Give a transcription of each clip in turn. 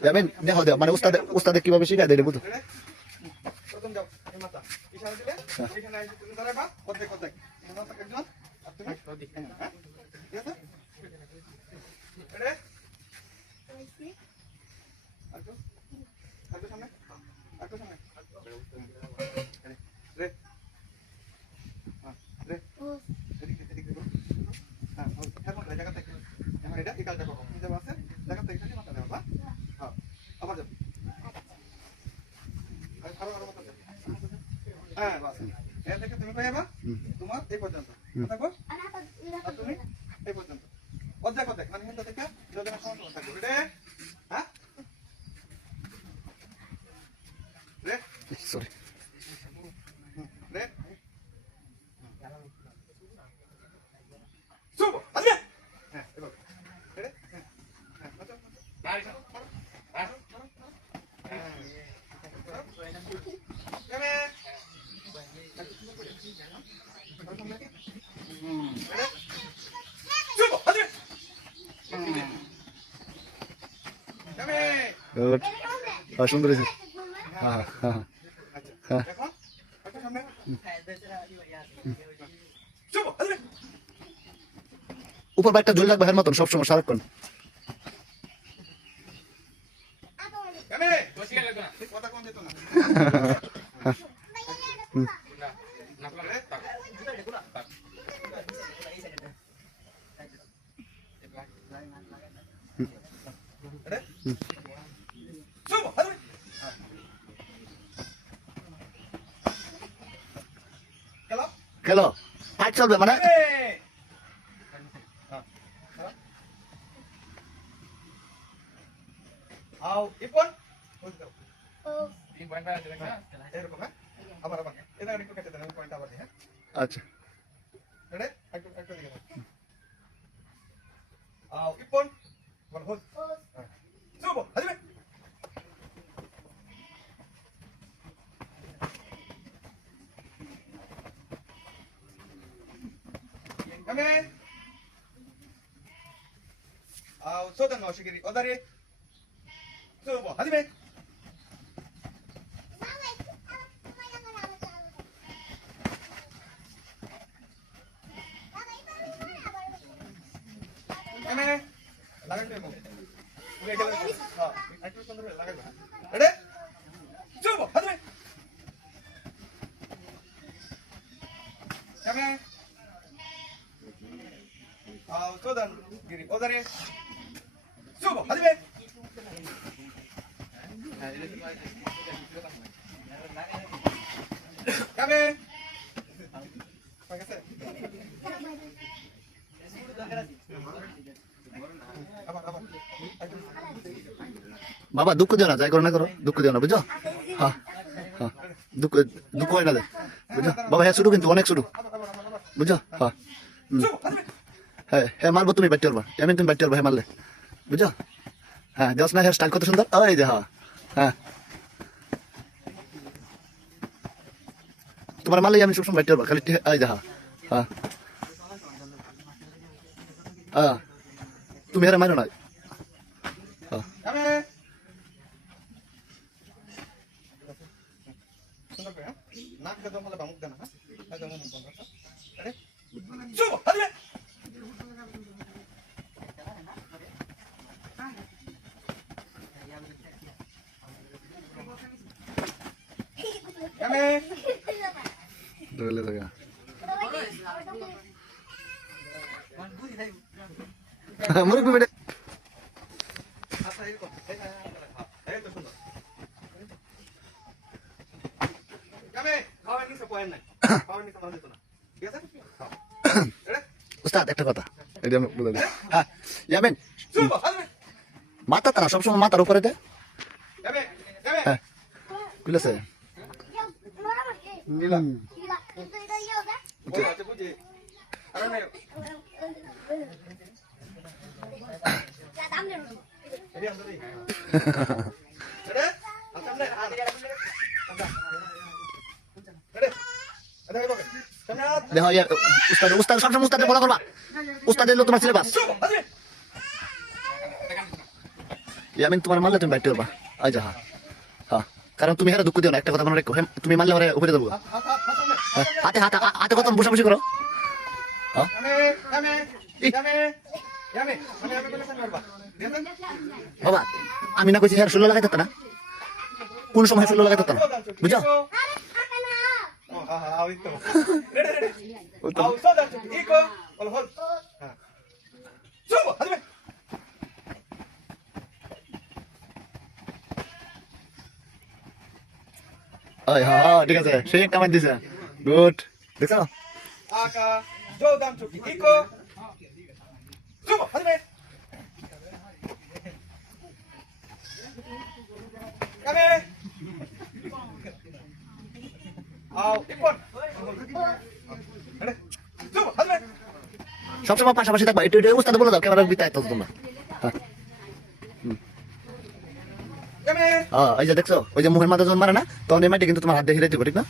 আমি দেখো দেও মানে উস্তাদে কিভাবে শিখাই দেয় বুঝো। প্রথম যাও এই মাথা ইশারা দিলে এখানে এসে তুমি দাঁড়াবা অর্ধেক অর্ধেক এখানে মাথা একজন আর তুমি ঠিক আছে রেডি আচ্ছা আচ্ছা সামনে আচ্ছা সামনে রে হ্যাঁ রে এদিকে এদিকে হ্যাঁ এখন জায়গা থেকে এখন এটা এই কাজটা করো কি যাবে আছে জায়গা থেকে এখানে মাথা দেওয়া হ্যাঁ আবার যাও আরো মাথা দাও হ্যাঁ বাস এর থেকে তুমি কই যাবা তোমার এই পর্যন্ত থাকো আর তুমি এই পর্যন্ত অর্ধেক অর্ধেক মানে এখান থেকে যতটা সমান থাকবে রেডি হ্যাঁ রে সরি রে শুভ আজকে হ্যাঁ এবার রেডি হ্যাঁ আচ্ছা গুড সুন্দর হয়েছে হ্যাঁ হ্যাঁ হ্যাঁ উপর বাইকটা ঝুলে লাগবে হের মতন সবসময় সারাক্ষণ খেলো ফাইট চলবে মানে আও ইপন এরকম হ্যাঁ আবার আবার এটা একটু কেটে দেন পয়েন্ট আবার হ্যাঁ আচ্ছা রেডি একটু একটু দিকে আও ইপন বল whole Shubho হাজিবে Come in. 소단 넣으시기리 어다리. 수고 하지메. Come in. লাগাই দেবো পুরো গেলে হ্যাঁ একটু সুন্দর লাগাই দাও রেডি সুবো হাজিমে Come in. 소단 길이 오다리 수고 하지메 가메 বাবা দুঃখ দিও না যাই করো না করো দুঃখ দিও না বুঝছো হ্যাঁ হ্যাঁ দুঃখ দুঃখ হয় না দে বুঝছো বাবা হ্যাঁ শুরু কিন্তু অনেক শুরু বুঝছো হ্যাঁ হ্যাঁ হ্যাঁ মারবো তুমি ব্যাট করবা এমনি তুমি ব্যাট করবা হ্যাঁ মারলে বুঝছো হ্যাঁ দেওয়াস না হেয়ার স্টাইল কত সুন্দর ওই যে হ্যাঁ হ্যাঁ তোমার মারলে আমি সবসময় ব্যাট করবা খালি এই যে হ্যাঁ হ্যাঁ হ্যাঁ তুমি হেরে মারো না হ্যাঁ নাক দাও হলে বামুক দেনা হ্যাঁ একদম মন বন্ধ রেডি সুবো হাজিবে Kami. Dole lagা মুরগ বেড়ে আচ্ছা এরকম এই তো সুন্দর Kami খাওয়ার নিচে পয়েন্ট নাই খাওয়ার নিচে মারা যেত না ঠিক আছে রেডি উস্তাদ একটা কথা এটা আমি বলে দিই হ্যাঁ ইয়ামিন সুবো হাজিবে মাথা তারা সবসময় মাথার উপরে দে Kami Kami হ্যাঁ কুলাছে নিলাম আচ্ছা বুঝি আরে না রেডি আমরা রেডি রেডি আচ্ছা আমরা রেডি আরে বাবা দেখো ইয়া উস্তাদ উস্তাদ সবসময় উস্তাদে বলা করবা উস্তাদ এলো তোমার সিলেবাস ইয়ামিন তোমার মারলে তুমি বাইতে পারবা আই যা হ্যাঁ হ্যাঁ কারণ তুমি হেরা দুঃখ দিও না একটা কথা মনে রাখো হ্যাঁ, তুমি মারলে ওরে উপরে দেবো হাত হাত হাত হাত সামনে হ্যাঁ, হাতে হাতে হাতে কত বসে করো হ্যাঁ Yame, yame, yame, yame বলে ফেল মারবা দেখেন বাবা আমি না কইছি হের ষোলো লাগাইতে না কোন সময় ষোলো লাগাইতে না বুঝছো ও হা হা আও ইতো রেডি রেডি আও সোদা ইকো বল হল হ্যাঁ শুভ হাজবে আয় হ্যাঁ ঠিক আছে সেই কামাই দিছে গুড দেখছো আকা জোদান চুকি ইকো শুভ হাজবে কামে আও ইপন রেডি শুভ হাজবে সবসময় পাশাপাশি থাকবা একটু একটু উস্তাদ বলে দাও ক্যামেরার ভিতরে আইতো তোমরা হ্যাঁ কামে এই যে দেখছো ওই যে মুখের মাথা যখন মারে না তখন এই মাটি কিন্তু তোমার হাত দিয়ে হিরাইতে ঠিক না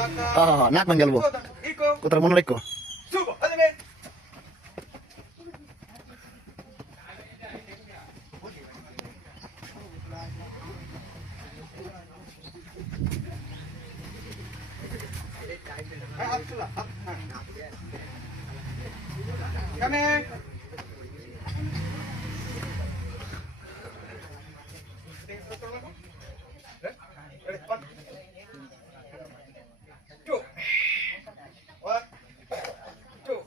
আকা হ্যাঁ নাক ভাঙ গেলবো জোদান ইকো কোথাও মনে রাখো শুভ হাজবে Kami. Two. One. Two.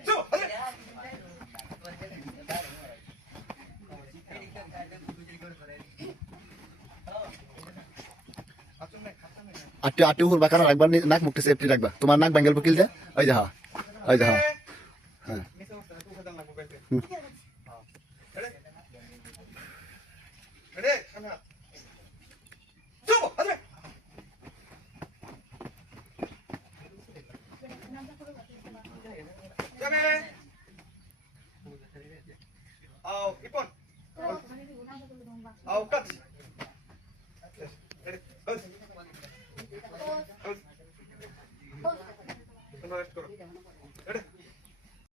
Two. আটটি আটটি উপর বাঁকানো রাখবা নাক মুখটা সেফটি রাখবা তোমার নাক ভাঙ গেলবো কিল দে ওই যা হ্যাঁ ওই যা হ্যাঁ হ্যাঁ Ready? Come on. Two. Hadi. Kami. Au, ipon. Au, cut. Ready? Hold. Hold. Hold. Ready?